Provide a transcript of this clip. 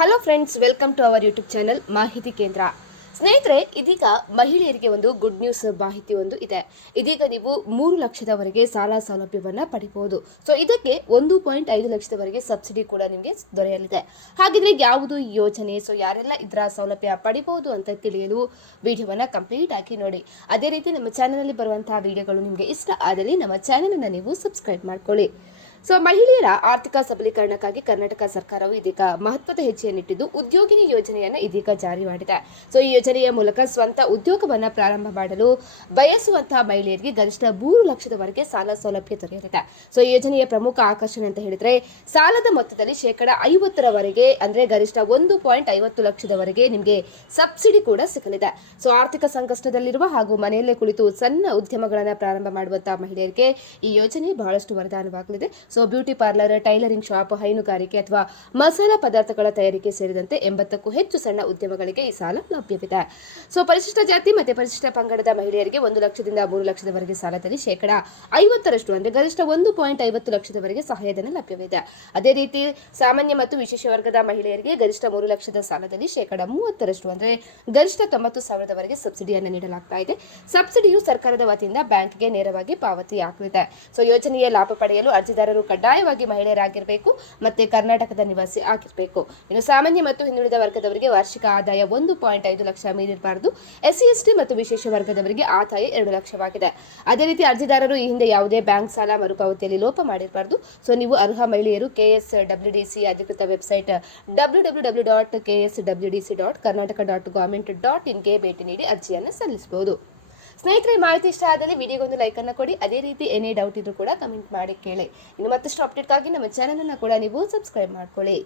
Hello friends welcome to our YouTube channel ಮಾಹಿತಿ ಕೇಂದ್ರ ಸ್ನೇಹಿತರೆ, ಇದೀಗ ಮಹಿಳೆಯರಿಗೆ ಒಂದು ಗುಡ್ ನ್ಯೂಸ್ ಮಾಹಿತಿ ಒಂದು ಇದೆ. ಇದೀಗ ನೀವು ಮೂರು ಲಕ್ಷದವರೆಗೆ ಸಾಲ ಸೌಲಭ್ಯವನ್ನು ಪಡಿಬಹುದು. ಸೊ ಇದಕ್ಕೆ ಒಂದು ಪಾಯಿಂಟ್ ಐದು ಲಕ್ಷದವರೆಗೆ ಸಬ್ಸಿಡಿ ಕೂಡ ನಿಮಗೆ ದೊರೆಯಲಿದೆ. ಹಾಗಿದ್ರೆ ಯಾವುದು ಯೋಜನೆ? ಸೊ ಯಾರೆಲ್ಲ ಇದರ ಸೌಲಭ್ಯ ಪಡಿಬಹುದು ಅಂತ ತಿಳಿಯಲು ವಿಡಿಯೋವನ್ನು ಕಂಪ್ಲೀಟ್ ಆಗಿ ನೋಡಿ. ಅದೇ ರೀತಿ ನಮ್ಮ ಚಾನಲಲ್ಲಿ ಬರುವಂತಹ ವಿಡಿಯೋಗಳು ನಿಮಗೆ ಇಷ್ಟ ಆದಲ್ಲಿ ನಮ್ಮ ಚಾನಲನ್ನು ನೀವು ಸಬ್ಸ್ಕ್ರೈಬ್ ಮಾಡ್ಕೊಳ್ಳಿ. ಸೊ, ಮಹಿಳೆಯರ ಆರ್ಥಿಕ ಸಬಲೀಕರಣಕ್ಕಾಗಿ ಕರ್ನಾಟಕ ಸರ್ಕಾರವು ಇದೀಗ ಮಹತ್ವದ ಹೆಜ್ಜೆಯನ್ನಿಟ್ಟಿದ್ದು ಉದ್ಯೋಗಿನಿ ಯೋಜನೆಯನ್ನು ಇದೀಗ ಜಾರಿ ಮಾಡಿದೆ. ಸೊ, ಈ ಯೋಜನೆಯ ಮೂಲಕ ಸ್ವಂತ ಉದ್ಯೋಗವನ್ನು ಪ್ರಾರಂಭ ಮಾಡಲು ಬಯಸುವಂತಹ ಮಹಿಳೆಯರಿಗೆ ಗರಿಷ್ಠ ಮೂರು ಲಕ್ಷದವರೆಗೆ ಸಾಲ ಸೌಲಭ್ಯ ದೊರೆಯಲಿದೆ. ಸೊ, ಈ ಯೋಜನೆಯ ಪ್ರಮುಖ ಆಕರ್ಷಣೆ ಅಂತ ಹೇಳಿದ್ರೆ ಸಾಲದ ಮೊತ್ತದಲ್ಲಿ ಶೇಕಡ ಐವತ್ತರವರೆಗೆ ಅಂದ್ರೆ ಗರಿಷ್ಠ ಒಂದು ಪಾಯಿಂಟ್ ಐವತ್ತು ಲಕ್ಷದವರೆಗೆ ನಿಮಗೆ ಸಬ್ಸಿಡಿ ಕೂಡ ಸಿಗಲಿದೆ. ಸೊ, ಆರ್ಥಿಕ ಸಂಕಷ್ಟದಲ್ಲಿರುವ ಹಾಗೂ ಮನೆಯಲ್ಲೇ ಕುಳಿತು ಸಣ್ಣ ಉದ್ಯಮಗಳನ್ನು ಪ್ರಾರಂಭ ಮಾಡುವಂತಹ ಮಹಿಳೆಯರಿಗೆ ಈ ಯೋಜನೆ ಬಹಳಷ್ಟು ವರದಾನವಾಗಲಿದೆ. So beauty parlour tailoring shop ಹೈನುಗಾರಿಕೆ ಅಥವಾ ಮಸಾಲಾ ಪದಾರ್ಥಗಳ ತಯಾರಿಕೆ ಸೇರಿದಂತೆ ಎಂಬತ್ತಕ್ಕೂ ಹೆಚ್ಚು ಸಣ್ಣ ಉದ್ಯಮಗಳಿಗೆ ಈ ಸಾಲ ಲಭ್ಯವಿದೆ. ಸೊ ಪರಿಶಿಷ್ಟ ಜಾತಿ ಮತ್ತು ಪರಿಶಿಷ್ಟ ಪಂಗಡದ ಮಹಿಳೆಯರಿಗೆ ಒಂದು ಲಕ್ಷದಿಂದ ಮೂರು ಲಕ್ಷದವರೆಗೆ ಸಾಲದಲ್ಲಿ ಶೇಕಡ ಐವತ್ತರಷ್ಟು ಅಂದರೆ ಗರಿಷ್ಠ ಒಂದು ಪಾಯಿಂಟ್ ಐವತ್ತು ಲಕ್ಷದವರೆಗೆ ಸಹಾಯಧನ ಲಭ್ಯವಿದೆ. ಅದೇ ರೀತಿ ಸಾಮಾನ್ಯ ಮತ್ತು ವಿಶೇಷ ವರ್ಗದ ಮಹಿಳೆಯರಿಗೆ ಗರಿಷ್ಠ ಮೂರು ಲಕ್ಷದ ಸಾಲದಲ್ಲಿ ಶೇಕಡ ಮೂವತ್ತರಷ್ಟು ಅಂದರೆ ಗರಿಷ್ಠ ತೊಂಬತ್ತು ಸಾವಿರದವರೆಗೆ ಸಬ್ಸಿಡಿಯನ್ನು ನೀಡಲಾಗ್ತಾ ಇದೆ. ಸಬ್ಸಿಡಿಯು ಸರ್ಕಾರದ ವತಿಯಿಂದ ಬ್ಯಾಂಕ್ಗೆ ನೇರವಾಗಿ ಪಾವತಿ ಆಗಲಿದೆ ಸೊ ಯೋಜನೆಯ ಲಾಭ ಪಡೆಯಲು ಅರ್ಜಿದಾರರು ಕಡ್ಡಾಯವಾಗಿ ಮಹಿಳೆಯರಾಗಿರಬೇಕು ಮತ್ತೆ ಕರ್ನಾಟಕದ ನಿವಾಸಿ ಆಗಿರಬೇಕು. ಇನ್ನು ಸಾಮಾನ್ಯ ಮತ್ತು ಹಿಂದುಳಿದ ವರ್ಗದವರಿಗೆ ವಾರ್ಷಿಕ ಆದಾಯ ಒಂದು ಪಾಯಿಂಟ್ ಐದು ಲಕ್ಷ ಮೀರಿರಬಾರದು. ಎಸ್ಸಿ, ಎಸ್ಟಿ ಮತ್ತು ವಿಶೇಷ ವರ್ಗದವರಿಗೆ ಆದಾಯ ಎರಡು ಲಕ್ಷವಾಗಿದೆ. ಅದೇ ರೀತಿ ಅರ್ಜಿದಾರರು ಈ ಹಿಂದೆ ಯಾವುದೇ ಬ್ಯಾಂಕ್ ಸಾಲ ಮರುಪಾವತಿಯಲ್ಲಿ ಲೋಪ ಮಾಡಿರಬಾರದು. ಸೊ ನೀವು ಅರ್ಹ ಮಹಿಳೆಯರು ಕೆಎಸ್ ಡಬ್ಲ್ಯೂ ಡಿ ಅಧಿಕೃತ website W W W dot K S W D C dot Karnataka dot government dot ಇನ್ಗೆ ಭೇಟಿ ನೀಡಿ ಅರ್ಜಿಯನ್ನು ಸಲ್ಲಿಸಬಹುದು. ಸ್ನೇಹಿತರೆ, ಮಾಹಿತಿ ಇಷ್ಟ ಆದಲ್ಲಿ ವಿಡಿಯೋಗೊಂದು ಲೈಕ್ ಅನ್ನು ಕೊಡಿ. ಅದೇ ರೀತಿ ಏನೇ ಡೌಟ್ ಇದ್ರೂ ಕೂಡ ಕಮೆಂಟ್ ಮಾಡಿ ಕೇಳಿ. ಇನ್ನು ಮತ್ತಷ್ಟು ಅಪ್ಡೇಟ್ಗಾಗಿ ನಮ್ಮ ಚಾನಲನ್ನು ಕೂಡ ನೀವು ಸಬ್ಸ್ಕ್ರೈಬ್ ಮಾಡ್ಕೊಳ್ಳಿ.